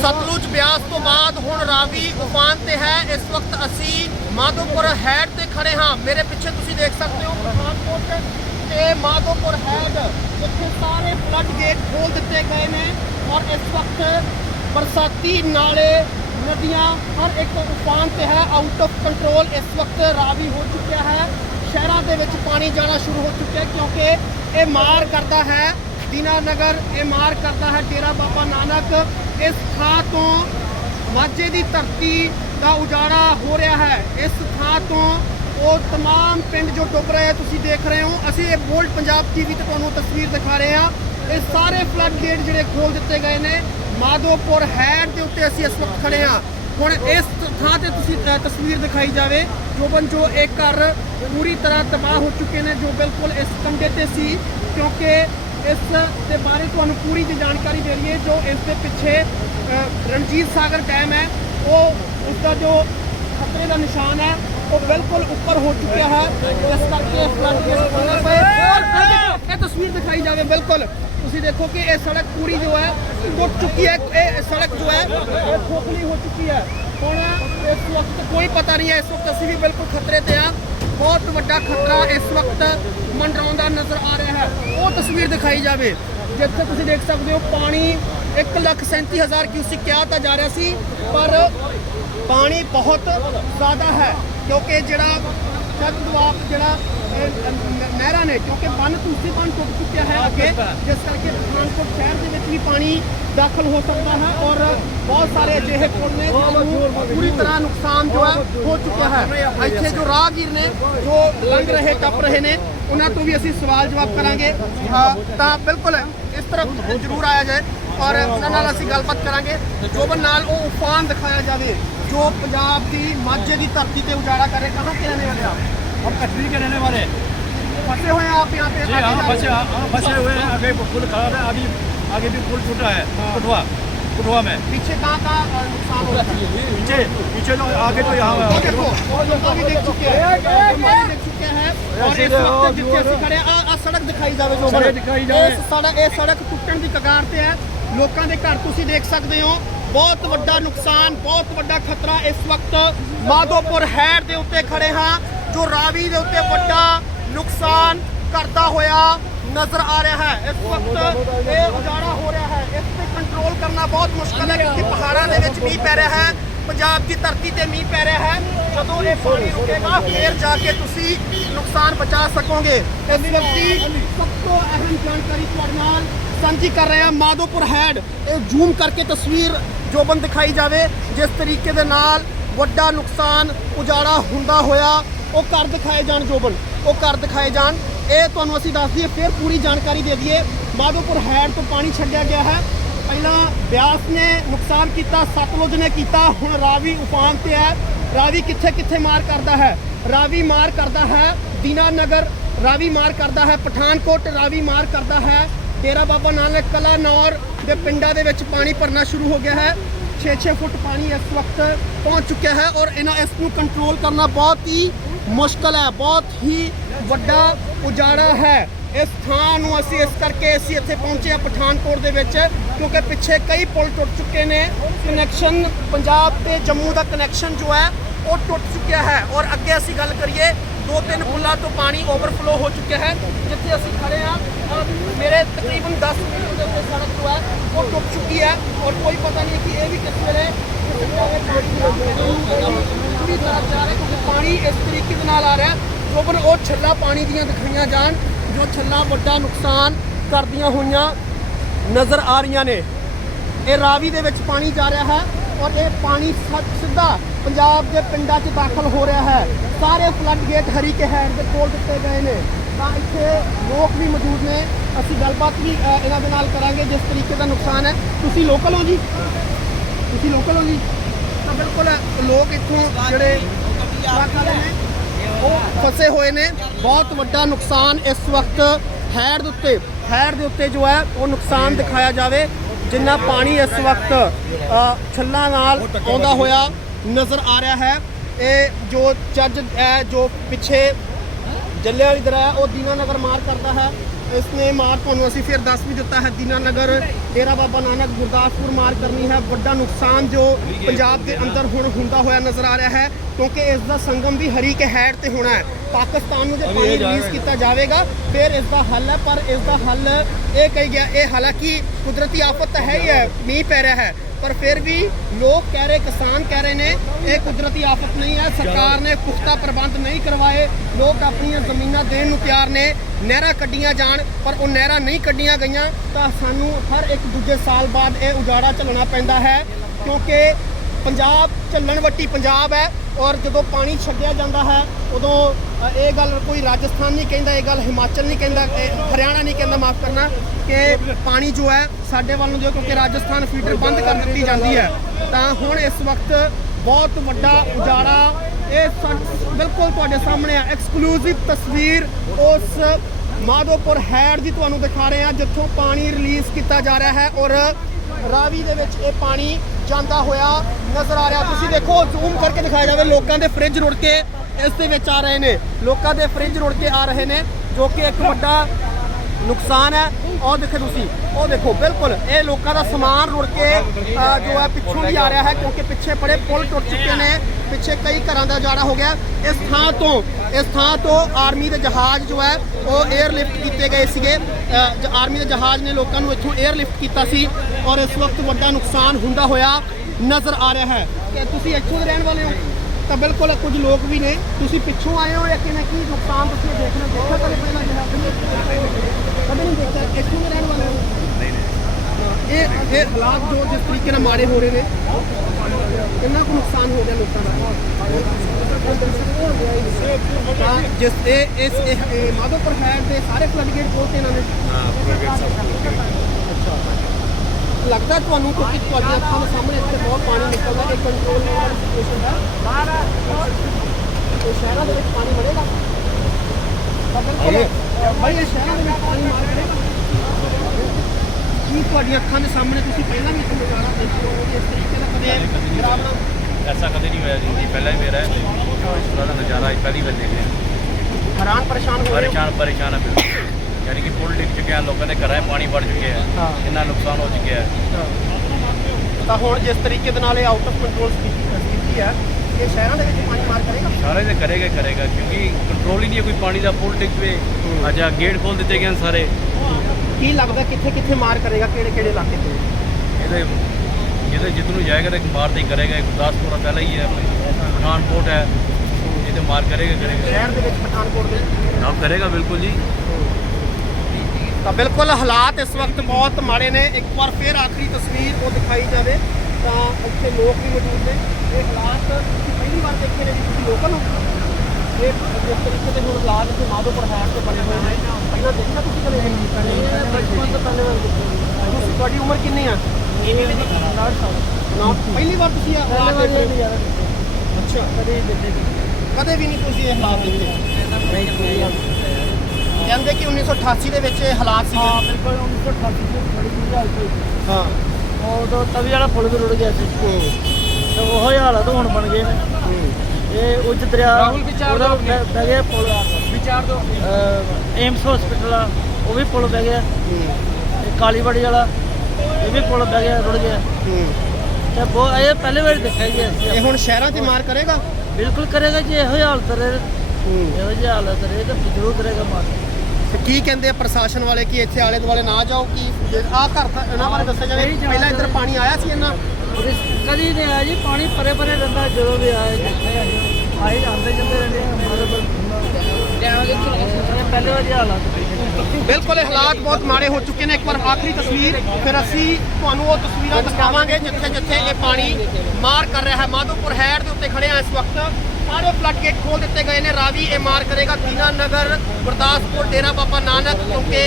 ਸਤਲੁਜ ਬਿਆਸ ਤੋਂ ਬਾਅਦ ਹੁਣ ਰਾਵੀ ਉਫਾਨ ਤੇ ਹੈ। ਇਸ ਵਕਤ ਅਸੀਂ ਮਾਧੋਪੁਰ ਹੈਡ ਤੇ ਖੜੇ ਹਾਂ। ਮੇਰੇ ਪਿੱਛੇ ਤੁਸੀਂ ਦੇਖ ਸਕਦੇ ਹੋ ਪਠਾਨਕੋਟ ਤੇ ਮਾਧੋਪੁਰ ਹੈਡ ਇੱਥੇ ਸਾਰੇ ਫਲੱਡ ਗੇਟ ਖੋਲ ਦਿੱਤੇ ਗਏ ਨੇ ਔਰ ਇਸ ਵਕਤ ਬਰਸਾਤੀ ਨਾਲੇ, ਨਦੀਆਂ ਹਰ ਇੱਕ ਉਫਾਨ ਤੇ ਹੈ ਆਊਟ ਆਫ ਕੰਟਰੋਲ ਇਸ ਵਕਤ ਰਾਵੀ ਹੋ ਚੁੱਕਿਆ ਹੈ। ਸ਼ਹਿਰਾਂ ਦੇ ਵਿੱਚ ਪਾਣੀ ਜਾਣਾ ਸ਼ੁਰੂ ਹੋ ਚੁੱਕਿਆ ਕਿਉਂਕਿ ਇਹ ਮਾਰ ਕਰਦਾ ਹੈ। ਦੀਨਾਨਗਰ, ਇਹ ਮਾਰ ਕਰਦਾ ਹੈ ਡੇਰਾ ਬਾਬਾ ਨਾਨਕ। ਇਸ ਥਾਂ ਤੋਂ ਮਾਝੇ ਦੀ ਧਰਤੀ ਦਾ ਉਜਾੜਾ ਹੋ ਰਿਹਾ ਹੈ ਇਸ ਥਾਂ ਤੋਂ ਉਹ तमाम ਪਿੰਡ ਜੋ ਡੁੱਬ ਰਹੇ ਆ ਤੁਸੀਂ ਦੇਖ ਰਹੇ ਹੋ ਅਸੀਂ ਇਹ ਬੋਲਡ ਪੰਜਾਬ ਟੀਵੀ ਤੇ ਤੁਹਾਨੂੰ ਤਸਵੀਰ ਦਿਖਾ ਰਹੇ ਹਾਂ ਇਹ ਸਾਰੇ ਫਲੱਡ ਗੇਟ ਜਿਹੜੇ ਖੋਲ ਦਿੱਤੇ ਗਏ ਨੇ ਮਾਧੋਪੁਰ ਹੈਡ ਦੇ ਉੱਤੇ ਅਸੀਂ ਇਸ ਵਕਤ ਖੜੇ ਹਾਂ ਹੁਣ ਇਸ ਥਾਂ ਤੇ ਤੁਸੀਂ ਅ, ਤਸਵੀਰ ਦਿਖਾਈ ਜਾਵੇ ਜੋਬਨ ਜੋ ਇਹ ਘਰ ਪੂਰੀ ਤਰ੍ਹਾਂ ਤਬਾਹ ਹੋ ਚੁੱਕੇ ਨੇ ਜੋ ਬਿਲਕੁਲ ਇਸ ਕੰਢੇ ਤੇ ਸੀ ਕਿਉਂਕਿ ਇਸ ਦੇ ਬਾਰੇ ਤੁਹਾਨੂੰ ਪੂਰੀ ਜੀ ਜਾਣਕਾਰੀ ਦੇ ਲਈਏ ਜੋ ਇਸ ਦੇ ਪਿੱਛੇ ਰਣਜੀਤ ਸਾਗਰ ਡੈਮ ਹੈ, ਉਹ ਉਸ ਦਾ ਜੋ ਖਤਰੇ ਦਾ ਨਿਸ਼ਾਨ ਹੈ, ਉਹ ਬਿਲਕੁਲ ਉੱਪਰ ਹੋ ਚੁੱਕਿਆ ਹੈ, ਇਸ ਕਰਕੇ ਫਲੱਡ ਕੇ ਹੋਣੇ ਪਏ ਇਹ ਇਹ ਤਸਵੀਰ ਦਿਖਾਈ ਜਾਵੇ ਬਿਲਕੁਲ। ਤੁਸੀਂ ਦੇਖੋ ਕਿ ਇਹ ਸੜਕ ਪੂਰੀ ਜੋ ਹੈ, ਟੁੱਟ ਚੁੱਕੀ ਹੈ, ਇਹ ਸੜਕ ਜੋ ਹੈ, ਇਹ ਖੋਖਲੀ ਹੋ ਚੁੱਕੀ ਹੈ। ਹੁਣ ਇਸ ਵਕਤ ਕੋਈ ਪਤਾ ਨਹੀਂ ਹੈ, ਇਸ ਵਕਤ ਅਸੀਂ ਵੀ ਬਿਲਕੁਲ ਖਤਰੇ ਤੇ ਆ ਬਹੁਤ ਵੱਡਾ ਖਤਰਾ ਇਸ ਵਕਤ ਮੰਡਰਾਉਂਦਾ ਨਜ਼ਰ ਆ ਰਿਹਾ ਹੈ। ਉਹ ਤਸਵੀਰ ਦਿਖਾਈ ਜਾਵੇ, ਜਿੱਥੇ ਤੁਸੀਂ ਦੇਖ ਸਕਦੇ ਹੋ ਪਾਣੀ 137000 ਕਿਊਸਿਕ ਕਿਹਾ ਤਾਂ ਜਾ ਰਿਹਾ ਸੀ, ਪਰ ਪਾਣੀ ਬਹੁਤ ਜ਼ਿਆਦਾ ਹੈ, ਕਿਉਂਕਿ ਜਿਹੜਾ ਚੱਕ ਦਵਾਬ ਜਿਹੜਾ ਨਹਿਰਾਂ ਨੇ ਕਿਉਂਕਿ ਬੰਨ ਤੁਸੀਂ ਬੰਨ ਟੁੱਟ ਚੁੱਕਿਆ ਹੈ ਅੱਗੇ ਜਿਸ ਕਰਕੇ ਪਠਾਨਕੋਟ ਸ਼ਹਿਰ ਦੇ ਵਿੱਚ ਵੀ ਪਾਣੀ ਦਾਖਲ ਹੋ ਸਕਦਾ ਹੈ ਔਰ ਬਹੁਤ ਸਾਰੇ ਅਜਿਹੇ ਪੁਲ ਨੇ ਪੂਰੀ ਤਰ੍ਹਾਂ ਨੁਕਸਾਨ ਜੋ ਹੈ ਹੋ ਚੁੱਕਿਆ ਹੈ। ਇੱਥੇ ਜੋ ਰਾਹਗੀਰ ਨੇ ਜੋ ਲੰਘ ਰਹੇ ਟੱਪ ਰਹੇ ਨੇ ਉਹਨਾਂ ਤੋਂ ਵੀ ਅਸੀਂ ਸਵਾਲ ਜਵਾਬ ਕਰਾਂਗੇ। ਹਾਂ, ਤਾਂ ਬਿਲਕੁਲ ਇਸ ਤਰ੍ਹਾਂ ਜ਼ਰੂਰ ਆਇਆ ਜਾਏ ਔਰ ਉਹਨਾਂ ਨਾਲ ਅਸੀਂ ਗੱਲਬਾਤ ਕਰਾਂਗੇ। ਜੋਬਨ ਨਾਲ ਉਹ ਉਫਾਨ ਦਿਖਾਇਆ ਜਾਵੇ जो पंजाब की माਝे की धरती पे उजाड़ा करे कहाँ के रहने वाले आप हम कश्मीर के रहने वाले फंसे हुए हैं आप यहाँ पे जी हाँ फंसे हाँ फंसे हुए हैं आगे पुल खराब है अभी आगे भी पुल टूटा है कठुआ कठुआ में पीछे कहाँ का नुकसान हो पीछे पीछे जो आगे तो यहाँ देख चुके हैं देख चुके हैं ਔਰ ਇਸ ਵਕਤ ਜਿੱਥੇ ਅਸੀਂ ਖੜੇ ਆ ਆ ਸੜਕ ਦਿਖਾਈ ਜਾਵੇ ਜੋ ਸੜਕ ਦਿਖਾਈ ਜਾਵੇ ਇਸ ਸੜਕ ਇਹ ਸੜਕ ਟੁੱਟਣ ਦੀ ਕਗਾਰ ਤੇ ਹੈ ਲੋਕਾਂ ਦੇ ਘਰ ਤੁਸੀਂ ਦੇਖ ਸਕਦੇ ਹੋ ਬਹੁਤ ਵੱਡਾ ਨੁਕਸਾਨ ਬਹੁਤ ਵੱਡਾ ਖਤਰਾ ਇਸ ਵਕਤ ਮਾਧੋਪੁਰ ਹੈਡ ਦੇ ਉੱਤੇ ਖੜੇ ਹਾਂ ਜੋ ਰਾਵੀ ਦੇ ਉੱਤੇ ਵੱਡਾ ਨੁਕਸਾਨ ਕਰਦਾ ਹੋਇਆ ਨਜ਼ਰ ਆ ਰਿਹਾ ਹੈ। ਇਸ ਵਕਤ ਇਹ ਉਜਾੜਾ ਹੋ ਰਿਹਾ ਹੈ। ਇਸ ਤੇ ਕੰਟਰੋਲ ਕਰਨਾ ਬਹੁਤ ਮੁਸ਼ਕਲ ਹੈ ਕਿਉਂਕਿ ਪਹਾੜਾਂ ਦੇ ਵਿੱਚ ਮੀਂਹ ਪੈ ਰਿਹਾ ਹੈ। ਪੰਜਾਬ ਦੀ ਧਰਤੀ ਤੇ ਮੀਂਹ ਪੈ ਰਿਹਾ ਹੈ। ਜਦੋਂ ਇਹ ਪਾਣੀ ਰੁਕੇਗਾ ਫੇਰ ਜਾ ਕੇ ਤੁਸੀਂ ਨੁਕਸਾਨ ਬਚਾ ਸਕੋਗੇ। ਇਸ ਵਕਤੀ ਸਭ ਤੋਂ ਅਹਿਮ ਜਾਣਕਾਰੀ ਤੁਹਾਡੇ ਨਾਲ ਸਾਂਝੀ ਕਰ ਰਹੇ ਹਾਂ। ਮਾਧੋਪੁਰ ਹੈਡ, ਇਹ ਜ਼ੂਮ ਕਰਕੇ ਤਸਵੀਰ ਜੋਬਨ ਦਿਖਾਈ ਜਾਵੇ। ਜਿਸ ਤਰੀਕੇ ਦੇ ਨਾਲ ਵੱਡਾ ਨੁਕਸਾਨ ਉਜਾੜਾ ਹੁੰਦਾ ਹੋਇਆ, ਉਹ ਘਰ ਦਿਖਾਏ ਜਾਣ ਜੋਬਨ। ਉਹ ਘਰ ਦਿਖਾਏ ਜਾਣ। ਇਹ ਤੁਹਾਨੂੰ ਅਸੀਂ ਦੱਸ ਦਈਏ, ਫਿਰ ਪੂਰੀ ਜਾਣਕਾਰੀ ਦੇ ਦਈਏ। ਮਾਧੋਪੁਰ ਹੈਡ ਤੋਂ ਪਾਣੀ ਛੱਡਿਆ ਗਿਆ ਹੈ। ਪਹਿਲਾਂ ਬਿਆਸ ਨੇ ਨੁਕਸਾਨ ਕੀਤਾ, ਸਤਲੁਜ ਨੇ ਕੀਤਾ। ਹੁਣ ਰਾਵੀ ਉਫਾਨ ਤੇ ਹੈ। ਰਾਵੀ ਕਿੱਥੇ ਕਿੱਥੇ ਮਾਰ ਕਰਦਾ ਹੈ? ਰਾਵੀ ਮਾਰ ਕਰਦਾ ਹੈ ਦੀਨਾਨਗਰ। ਰਾਵੀ ਮਾਰ ਕਰਦਾ ਹੈ ਪਠਾਨਕੋਟ। ਰਾਵੀ ਮਾਰ ਕਰਦਾ ਹੈ ਡੇਰਾ ਬਾਬਾ ਨਾਨਕ ਕਲਾ ਨੌਰ ਦੇ ਪਿੰਡਾਂ ਦੇ ਵਿੱਚ ਪਾਣੀ ਭਰਨਾ ਸ਼ੁਰੂ ਹੋ ਗਿਆ ਹੈ। 6-6 ਫੁੱਟ ਪਾਣੀ ਇਸ ਵਕਤ ਪਹੁੰਚ ਚੁੱਕਿਆ ਹੈ ਔਰ ਇਹਨਾਂ ਇਸ ਨੂੰ ਕੰਟਰੋਲ ਕਰਨਾ ਬਹੁਤ ਹੀ ਮੁਸ਼ਕਲ ਹੈ, ਬਹੁਤ ਹੀ ਵੱਡਾ ਉਜਾੜਾ ਹੈ। ਇਸ ਥਾਂ ਨੂੰ ਅਸੀਂ ਇਸ ਕਰਕੇ ਅਸੀਂ ਇੱਥੇ ਪਹੁੰਚੇ ਹਾਂ ਪਠਾਨਕੋਟ ਦੇ ਵਿੱਚ ਕਿਉਂਕਿ ਪਿੱਛੇ ਕਈ ਪੁਲ ਟੁੱਟ ਚੁੱਕੇ ਨੇ। ਕਨੈਕਸ਼ਨ ਪੰਜਾਬ ਤੇ ਜੰਮੂ ਦਾ ਕਨੈਕਸ਼ਨ ਜੋ ਹੈ, ਉਹ ਟੁੱਟ ਚੁੱਕਿਆ ਹੈ ਔਰ ਅੱਗੇ ਅਸੀਂ ਗੱਲ ਕਰੀਏ ਦੋ ਤਿੰਨ ਪੁੱਲਾਂ ਤੋਂ ਪਾਣੀ ਓਵਰਫਲੋ ਹੋ ਚੁੱਕਿਆ ਹੈ, ਜਿੱਥੇ ਅਸੀਂ ਖੜੇ ਹਾਂ। ਮੇਰੇ ਤਕਰੀਬਨ 10 ਮੀਟਰ ਦੇ ਉੱਤੇ ਸੜਕ ਜੋ ਹੈ, ਉਹ ਟੁੱਟ ਚੁੱਕੀ ਹੈ ਔਰ ਕੋਈ ਪਤਾ ਨਹੀਂ ਕਿ ਇਹ ਵੀ ਕਿਸ ਵੇਲੇ ਪੂਰੀ ਤਰ੍ਹਾਂ ਜਾ ਰਿਹਾ ਕਿਉਂਕਿ ਪਾਣੀ ਇਸ ਤਰੀਕੇ ਦੇ ਨਾਲ ਆ ਰਿਹਾ ਜੋ ਪਰ ਉਹ ਛੱਲਾ ਪਾਣੀ ਦੀਆਂ ਦਿਖਾਈਆਂ ਜਾਣ, ਜੋ ਛੱਲਾ ਵੱਡਾ ਨੁਕਸਾਨ ਕਰਦੀਆਂ ਹੋਈਆਂ ਨਜ਼ਰ ਆ ਰਹੀਆਂ ਨੇ। ਇਹ ਰਾਵੀ ਦੇ ਵਿੱਚ ਪਾਣੀ ਜਾ ਰਿਹਾ ਹੈ ਔਰ ਇਹ ਪਾਣੀ ਸਿੱਧਾ ਪੰਜਾਬ ਦੇ ਪਿੰਡਾਂ 'ਚ ਦਾਖਲ ਹੋ ਰਿਹਾ ਹੈ। ਸਾਰੇ ਫਲੱਡ ਗੇਟ ਹਰੀਕੇ ਹੈਡ ਦੇ ਕੋਲ ਦਿੱਤੇ ਗਏ ਨੇ। ਤਾਂ ਇੱਥੇ ਲੋਕ ਵੀ ਮੌਜੂਦ ਨੇ। ਅਸੀਂ ਗੱਲਬਾਤ ਵੀ ਇਹਨਾਂ ਦੇ ਨਾਲ ਕਰਾਂਗੇ ਜਿਸ ਤਰੀਕੇ ਦਾ ਨੁਕਸਾਨ ਹੈ। ਤੁਸੀਂ ਲੋਕਲ ਹੋ ਜੀ? ਤੁਸੀਂ ਲੋਕਲ ਹੋ ਜੀ? ਤਾਂ ਬਿਲਕੁਲ ਲੋਕ ਇੱਥੋਂ ਜਿਹੜੇ ਇਲਾਕਾ ਉਹ ਫਸੇ ਹੋਏ ਨੇ। ਬਹੁਤ ਵੱਡਾ ਨੁਕਸਾਨ ਇਸ ਵਕਤ ਹੈਡ ਦੇ ਉੱਤੇ ਹੈਡ ਦੇ ਉੱਤੇ ਜੋ ਹੈ ਉਹ ਨੁਕਸਾਨ ਦਿਖਾਇਆ ਜਾਵੇ ਜਿੰਨਾ ਪਾਣੀ ਇਸ ਵਕਤ ਅ, ਛੱਲਾਂ ਨਾਲ ਆਉਂਦਾ ਹੋਇਆ ਨਜ਼ਰ ਆ ਰਿਹਾ ਹੈ। ਇਹ ਜੋ ਚੱਜ ਹੈ ਜੋ ਪਿੱਛੇ ਜੱਲੇ ਵਾਲੀ ਦਰਿਆ ਹੈ, ਉਹ ਦੀਨਾਨਗਰ ਮਾਰ ਕਰਦਾ ਹੈ। ਇਸ ਨੇ ਮਾਰ ਤੁਹਾਨੂੰ ਅਸੀਂ ਫਿਰ ਦੱਸ ਵੀ ਦਿੱਤਾ ਹੈ ਦੀਨਾਨਗਰ ਡੇਰਾ ਬਾਬਾ ਨਾਨਕ ਗੁਰਦਾਸਪੁਰ ਮਾਰ ਕਰਨੀ ਹੈ। ਵੱਡਾ ਨੁਕਸਾਨ ਜੋ ਪੰਜਾਬ ਦੇ ਅੰਦਰ ਹੁਣ ਹੁੰਦਾ ਹੋਇਆ ਨਜ਼ਰ ਆ ਰਿਹਾ ਹੈ ਕਿਉਂਕਿ ਇਸ ਦਾ ਸੰਗਮ ਵੀ ਹਰੀਕੇ ਹੈਡ ਤੇ ਹੋਣਾ ਹੈ। ਪਾਕਿਸਤਾਨ ਨੂੰ ਜੇ ਪਾਣੀ ਰਿਲੀਜ਼ ਕੀਤਾ ਜਾਵੇਗਾ ਫਿਰ ਇਸ ਦਾ ਹੱਲ ਹੈ ਪਰ ਇਸ ਦਾ ਹੱਲ ਇਹ ਕਹੀ ਗਿਆ ਇਹ ਹਾਲਾਂਕਿ ਕੁਦਰਤੀ ਆਫਤ ਤਾਂ ਹੈ ਹੀ ਹੈ ਮੀਂਹ ਪੈ ਰਿਹਾ ਹੈ। ਪਰ ਫਿਰ ਵੀ ਲੋਕ ਕਹਿ ਰਹੇ, ਕਿਸਾਨ ਕਹਿ ਰਹੇ ਨੇ, ਇਹ ਕੁਦਰਤੀ ਆਫਤ ਨਹੀਂ ਹੈ। ਸਰਕਾਰ ਨੇ ਪੁਖਤਾ ਪ੍ਰਬੰਧ ਨਹੀਂ ਕਰਵਾਏ। ਲੋਕ ਆਪਣੀਆਂ ਜ਼ਮੀਨਾਂ ਦੇਣ ਨੂੰ ਤਿਆਰ ਨੇ। ਨਹਿਰਾਂ ਕੱਢੀਆਂ ਜਾਣ, ਪਰ ਉਹ ਨਹਿਰਾਂ ਨਹੀਂ ਕੱਢੀਆਂ ਗਈਆਂ। ਤਾਂ ਸਾਨੂੰ ਹਰ ਇੱਕ ਦੂਜੇ ਸਾਲ ਬਾਅਦ ਇਹ ਉਜਾੜਾ ਝੱਲਣਾ ਪੈਂਦਾ ਹੈ। ਕਿਉਂਕਿ ਪੰਜਾਬ ਝੱਲਣ ਵੱਟੀ ਪੰਜਾਬ ਹੈ ਔਰ ਜਦੋਂ ਪਾਣੀ ਛੱਡਿਆ ਜਾਂਦਾ ਹੈ, ਉਦੋਂ ਇਹ ਗੱਲ ਕੋਈ ਰਾਜਸਥਾਨ ਨਹੀਂ ਕਹਿੰਦਾ, ਇਹ ਗੱਲ ਹਿਮਾਚਲ ਨਹੀਂ ਕਹਿੰਦਾ, ਇਹ ਹਰਿਆਣਾ ਨਹੀਂ ਕਹਿੰਦਾ, ਮਾਫ ਕਰਨਾ, ਕਿ ਪਾਣੀ ਜੋ ਹੈ ਸਾਡੇ ਵੱਲ ਨੂੰ ਜੋ ਕਿਉਂਕਿ ਰਾਜਸਥਾਨ ਫੀਡਰ ਬੰਦ ਕਰ ਦਿੱਤੀ ਜਾਂਦੀ ਹੈ, ਤਾਂ ਹੁਣ ਇਸ ਵਕਤ ਬਹੁਤ ਵੱਡਾ ਉਜਾੜਾ, ਇਹ ਬਿਲਕੁਲ ਤੁਹਾਡੇ ਸਾਹਮਣੇ ਆ ਐਕਸਕਲੂਸਿਵ ਤਸਵੀਰ ਉਸ ਮਾਧੋਪੁਰ ਹੈਡ ਦੀ ਤੁਹਾਨੂੰ ਦਿਖਾ ਰਹੇ ਹਾਂ, ਜਿੱਥੋਂ ਪਾਣੀ ਰਿਲੀਜ਼ ਕੀਤਾ ਜਾ ਰਿਹਾ ਹੈ ਔਰ ਰਾਵੀ ਦੇ ਵਿੱਚ ਇਹ ਪਾਣੀ ਜਾਂਦਾ ਹੋਇਆ ਨਜ਼ਰ ਆ ਰਿਹਾ। ਤੁਸੀਂ ਦੇਖੋ ਜ਼ੂਮ ਕਰਕੇ ਦਿਖਾਇਆ ਜਾਵੇ, ਲੋਕਾਂ ਦੇ ਫ੍ਰਿਜ ਰੁੜ ਕੇ ਇਸ ਦੇ ਵਿੱਚ ਆ ਰਹੇ ਨੇ। ਲੋਕਾਂ ਦੇ ਫ੍ਰਿਜ ਰੁੜ ਕੇ ਆ ਰਹੇ ਨੇ, ਜੋ ਕਿ ਇੱਕ ਵੱਡਾ ਨੁਕਸਾਨ ਹੈ। ਉਹ ਦੇਖੋ ਤੁਸੀਂ ਉਹ ਦੇਖੋ, ਬਿਲਕੁਲ, ਇਹ ਲੋਕਾਂ ਦਾ ਸਮਾਨ ਰੁੜ ਕੇ ਜੋ ਹੈ ਪਿੱਛੋਂ ਵੀ ਆ ਰਿਹਾ ਹੈ, ਕਿਉਂਕਿ ਪਿੱਛੇ ਬੜੇ ਪੁਲ ਟੁੱਟ ਚੁੱਕੇ ਨੇ। ਪਿੱਛੇ ਕਈ ਘਰਾਂ ਦਾ ਜਾੜਾ ਹੋ ਗਿਆ। ਇਸ ਥਾਂ ਤੋਂ, ਇਸ ਥਾਂ ਤੋਂ ਆਰਮੀ ਦੇ ਜਹਾਜ਼ ਜੋ ਹੈ, ਉਹ 에ਅਰ ਲਿਫਟ ਕੀਤੇ ਗਏ ਸੀਗੇ। ਆਰਮੀ ਦੇ ਜਹਾਜ਼ ਨੇ ਲੋਕਾਂ ਨੂੰ ਇੱਥੋਂ 에ਅਰ ਲਿਫਟ ਕੀਤਾ ਸੀ ਔਰ ਇਸ ਵਕਤ ਵੱਡਾ ਨੁਕਸਾਨ ਹੁੰਦਾ ਹੋਇਆ ਨਜ਼ਰ ਆ ਰਿਹਾ ਹੈ। ਕਿ ਤੁਸੀਂ ਇੱਥੋਂ ਦੇ ਰਹਿਣ ਵਾਲੇ ਹੋ? ਤਾਂ ਬਿਲਕੁਲ ਕੁਝ ਲੋਕ ਵੀ ਨੇ। ਤੁਸੀਂ ਪਿੱਛੋਂ ਆਏ ਹੋ ਜਾਂ ਕਿਵੇਂ ਕੀ ਨੁਕਸਾਨ ਤੁਸੀਂ ਦੇਖਣਾ ਦੇਖਿਆ ਕਦੇ ਪਹਿਲਾਂ ਜਿਹੜਾ ਕਦੇ ਨਹੀਂ ਦੇਖਿਆ? ਇੱਥੋਂ ਰਹਿਣ ਵਾਲੇ ਨਹੀਂ ਨਹੀਂ ਇਹ ਇਹ ਹਾਲਾਤ ਜੋ ਜਿਸ ਤਰੀਕੇ ਨਾਲ ਮਾੜੇ ਹੋ ਰਹੇ ਨੇ, ਕਿੰਨਾ ਕੁ ਨੁਕਸਾਨ ਹੋ ਗਿਆ ਲੋਕਾਂ ਦਾ? ਜਿਸ ਇਹ ਇਸ ਮਾਧੋਪੁਰ ਹੈ ਤੇ ਸਾਰੇ ਫਲੱਡ ਗੇਟ ਇਹਨਾਂ ਨੇ। ਹਾਂ ਫਲੱਡ ਗੇਟ ਸਭ ਖੋਲਤੇ ਲੱਗਦਾ ਤੁਹਾਨੂੰ ਕਿਉਂਕਿ ਤੁਹਾਡੀਆਂ ਅੱਖਾਂ ਦੇ ਸਾਹਮਣੇ ਇੱਥੇ ਬਹੁਤ ਪਾਣੀ ਨਿਕਲਦਾ ਇਹ ਕੰਟਰੋਲ ਵਾਲੀ ਸਿਚੁਏਸ਼ਨ ਹੈ ਇਹ ਸ਼ਹਿਰਾਂ ਦੇ ਵਿੱਚ ਪਾਣੀ ਵੜੇਗਾ ਤਾਂ ਬਿਲਕੁਲ ਭਾਈ ਇਹ ਸ਼ਹਿਰਾਂ ਦੇ ਵਿੱਚ ਪਾਣੀ ਮਾਰ ਕਰੇਗਾ ਕੀ ਤੁਹਾਡੀਆਂ ਅੱਖਾਂ ਦੇ ਸਾਹਮਣੇ ਤੁਸੀਂ ਪਹਿਲਾਂ ਵੀ ਇੱਥੇ ਨਜ਼ਾਰਾ ਦੇਖਿਆ ਹੋਵੇ ਇਸ ਤਰੀਕੇ ਦਾ ਕਦੇ ਖਰਾਬ ਨਾ ऐसा कभी नहीं हुआ जी पहला ही मेरा है थोड़ा नज़ारा आज पहली बार देख रहे हैं ਹੈਰਾਨ ਪਰੇਸ਼ਾਨ ਹੋ ਰਹੇ ਹੋ परेशान परेशान है बिल्कुल ਯਾਨੀ ਕਿ ਪੁਲ ਡਿੱਗ ਚੁੱਕਿਆ ਲੋਕਾਂ ਦੇ ਘਰਾਂ ਪਾਣੀ ਵੜ ਚੁੱਕਿਆ ਹੈ। ਇੰਨਾ ਨੁਕਸਾਨ ਹੋ ਚੁੱਕਿਆ ਹੈ। ਤਾਂ ਹੁਣ ਜਿਸ ਤਰੀਕੇ ਦੇ ਨਾਲ ਇਹ ਆਊਟ ਆਫ ਕੰਟਰੋਲ ਸਥਿਤੀ ਹੈ ਇਹ ਸ਼ਹਿਰਾਂ ਦੇ ਵਿੱਚ ਪਾਣੀ ਮਾਰ ਕਰੇਗਾ? ਸਾਰੇ ਦੇ ਕਰੇਗਾ ਕਰੇਗਾ ਕਿਉਂਕਿ ਕੰਟਰੋਲ ਹੀ ਨਹੀਂ ਹੈ ਕੋਈ ਪਾਣੀ ਦਾ ਪੁਲ ਡਿੱਗ ਪਏ। ਅੱਜ ਆਹ ਗੇਟ ਖੋਲ ਦਿੱਤੇ ਗਏ ਸਾਰੇ। ਕੀ ਲੱਗਦਾ ਕਿੱਥੇ ਕਿੱਥੇ ਮਾਰ ਕਰੇਗਾ ਕਿਹੜੇ ਕਿਹੜੇ ਇਲਾਕੇ ਤੇ? ਇਹਦੇ ਜਿਹਦੇ ਜਿੱਦ ਨੂੰ ਜਾਏਗਾ ਤੇ ਮਾਰ ਤੇ ਕਰੇਗਾ ਇਹ ਗੁਰਦਾਸਪੁਰ ਦਾ ਪਹਿਲਾਂ ਹੀ ਹੈ ਪਠਾਨਕੋਟ ਹੈ। ਇਹ ਮਾਰ ਕਰੇਗਾ ਕਰੇਗਾ। ਸ਼ਹਿਰ ਦੇ ਵਿੱਚ ਪਠਾਨਕੋਟ ਦੇ ਨਾ ਕਰੇਗਾ ਬਿਲਕੁਲ ਜੀ। ਤਾਂ ਬਿਲਕੁਲ ਹਾਲਾਤ ਇਸ ਵਕਤ ਬਹੁਤ ਮਾੜੇ ਨੇ। ਇੱਕ ਵਾਰ ਫਿਰ ਆਖਰੀ ਤਸਵੀਰ ਉਹ ਦਿਖਾਈ ਜਾਵੇ। ਤਾਂ ਇੱਥੇ ਲੋਕ ਵੀ ਮੌਜੂਦ ਨੇ। ਇਹ ਹਾਲਾਤ ਪਹਿਲੀ ਵਾਰ ਦੇਖੇ ਨੇ ਜੀ ਤੁਸੀਂ ਲੋਕਲ ਹੋ? ਇਹ ਜਿਸ ਤਰੀਕੇ ਦੇ ਹੁਣ ਹਾਲਾਤ ਇੱਥੇ ਮਾਧੋਪੁਰ ਹੈਡ ਤੇ ਬਣੇ ਹੋਏ ਨੇ। ਪਹਿਲਾਂ ਦੇਖਿਆ ਤੁਸੀਂ ਕਦੇ? ਇਹ ਬਚਪਨ ਤੋਂ ਪਹਿਲੇ ਵਾਰ ਤੁਸੀਂ ਤੁਹਾਡੀ ਉਮਰ ਕਿੰਨੀ ਆ? 60 ਸਾਲ। ਨਾ ਪਹਿਲੀ ਵਾਰ ਤੁਸੀਂ ਇਹ ਹਾਲਾਤ ਦੇਖ? ਅੱਛਾ। ਕਦੇ ਕਦੇ ਵੀ ਨਹੀਂ ਤੁਸੀਂ ਇਹ ਹਾਲਾਤ ਦੇਖੇ? ਕਹਿੰਦੇ ਕਿ 1988 ਦੇ ਵਿੱਚ ਇਹ ਹਾਲਾਤ ਸੀ? ਹਾਂ ਬਿਲਕੁਲ 1988 ਚ ਬੜੀ ਬੁਰੀ ਹਾਲਤ ਸੀ। ਹਾਂ। ਉਦੋਂ ਤਵੀ ਵਾਲਾ ਪੁਲ ਵੀ ਰੁੜ ਗਿਆ ਸੀ। ਤੇ ਉਹੋ ਹੀ ਹਾਲਾਤ ਹੁਣ ਬਣ ਗਏ ਨੇ। ਇਹ ਉੱਚ ਦਰਿਆ ਉਹਦਾ ਬਹਿ ਬਹਿ ਗਿਆ ਪੁਲ। ਵਿਚਾਰ ਦੋ ਏਮਸ ਹਸਪੀਟਲ ਆ ਉਹ ਵੀ ਪੁਲ ਬਹਿ ਗਿਆ। ਤੇ ਕਾਲੀਵਾੜੀ ਵਾਲਾ ਇਹ ਵੀ ਪੁਲ ਬਹਿ ਗਿਆ ਰੁੜ ਗਿਆ। ਤੇ ਬਹੁਤ ਇਹ ਪਹਿਲੇ ਵਾਰ ਦੇਖਿਆ ਜੀ ਇਹ। ਹੁਣ ਸ਼ਹਿਰਾਂ 'ਚ ਮਾਰ ਕਰੇਗਾ? ਬਿਲਕੁਲ ਕਰੇਗਾ ਜੀ ਇਹੋ ਹਾਲਤ ਰਹੇ। ਇਹੋ ਜਿਹੀ ਹਾਲਤ ਰਹੇ ਤਾਂ ਜ਼ਰੂਰ ਕਰੇਗਾ ਮਾਰ। ਤੇ ਕੀ ਕਹਿੰਦੇ ਆ ਪ੍ਰਸ਼ਾਸਨ ਵਾਲੇ ਕਿ ਇੱਥੇ ਆਲੇ ਦੁਆਲੇ ਨਾ ਜਾਓ ਕੀ ਆ ਘਰ ਤਾਂ ਇਹਨਾਂ ਬਾਰੇ ਦੱਸਿਆ ਜਾਵੇ ਪਹਿਲਾਂ ਇੱਧਰ ਪਾਣੀ ਆਇਆ ਸੀ ਇਹਨਾਂ? ਕਦੀ ਨਹੀਂ ਆਇਆ ਜੀ ਪਾਣੀ ਪਰੇ ਪਰੇ ਰਹਿੰਦਾ ਜਦੋਂ ਵੀ ਜਿੱਥੇ ਆਏ। ਜਾਂਦੇ ਜਾਂਦੇ ਰਹਿੰਦੇ ਪਹਿਲੇ ਵਾਲੀ ਹਾਲਾਤ। ਬਿਲਕੁਲ ਇਹ ਹਾਲਾਤ ਬਹੁਤ ਮਾੜੇ ਹੋ ਚੁੱਕੇ ਨੇ। ਇੱਕ ਵਾਰ ਆਖਰੀ ਤਸਵੀਰ ਫਿਰ ਅਸੀਂ ਤੁਹਾਨੂੰ ਉਹ ਤਸਵੀਰਾਂ ਦਿਖਾਵਾਂਗੇ ਜਿੱਥੇ ਜਿੱਥੇ ਇਹ ਪਾਣੀ ਮਾਰ ਕਰ ਰਿਹਾ ਹੈ। ਮਾਧੋਪੁਰ ਹੈਡ ਦੇ ਉੱਤੇ ਖੜੇ ਆ ਇਸ ਵਕਤ। ਸਾਰੇ ਫਲੱਡ ਗੇਟ ਖੋਲ ਦਿੱਤੇ ਗਏ ਨੇ। ਰਾਵੀ ਇਹ ਮਾਰ ਕਰੇਗਾ ਦੀਨਾ ਨਗਰ, ਗੁਰਦਾਸਪੁਰ, ਡੇਰਾ ਬਾਬਾ ਨਾਨਕ, ਕਿਉਂਕਿ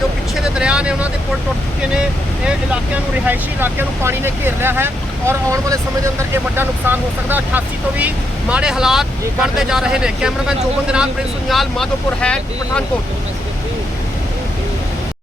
ਜੋ ਪਿੱਛੇ ਦੇ ਦਰਿਆ ਨੇ, ਉਹਨਾਂ ਦੇ ਪੁਲ ਟੁੱਟ ਚੁੱਕੇ ਨੇ। ਇਹ ਇਲਾਕਿਆਂ ਨੂੰ, ਰਿਹਾਇਸ਼ੀ ਇਲਾਕਿਆਂ ਨੂੰ ਪਾਣੀ ਨੇ ਘੇਰ ਲਿਆ ਹੈ ਔਰ ਆਉਣ ਵਾਲੇ ਸਮੇਂ ਦੇ ਅੰਦਰ ਇਹ ਵੱਡਾ ਨੁਕਸਾਨ ਹੋ ਸਕਦਾ। 88 ਤੋਂ ਵੀ ਮਾੜੇ ਹਾਲਾਤ ਬਣਦੇ ਜਾ ਰਹੇ ਨੇ। ਕੈਮਰਾਮੈਨ ਜੋਬਨ ਦੇ ਨਾਲ ਪ੍ਰਿੰਸ ਸੁਨਿਆਲ, ਮਾਧੋਪੁਰ ਹੈ, ਪਠਾਨਕੋਟ।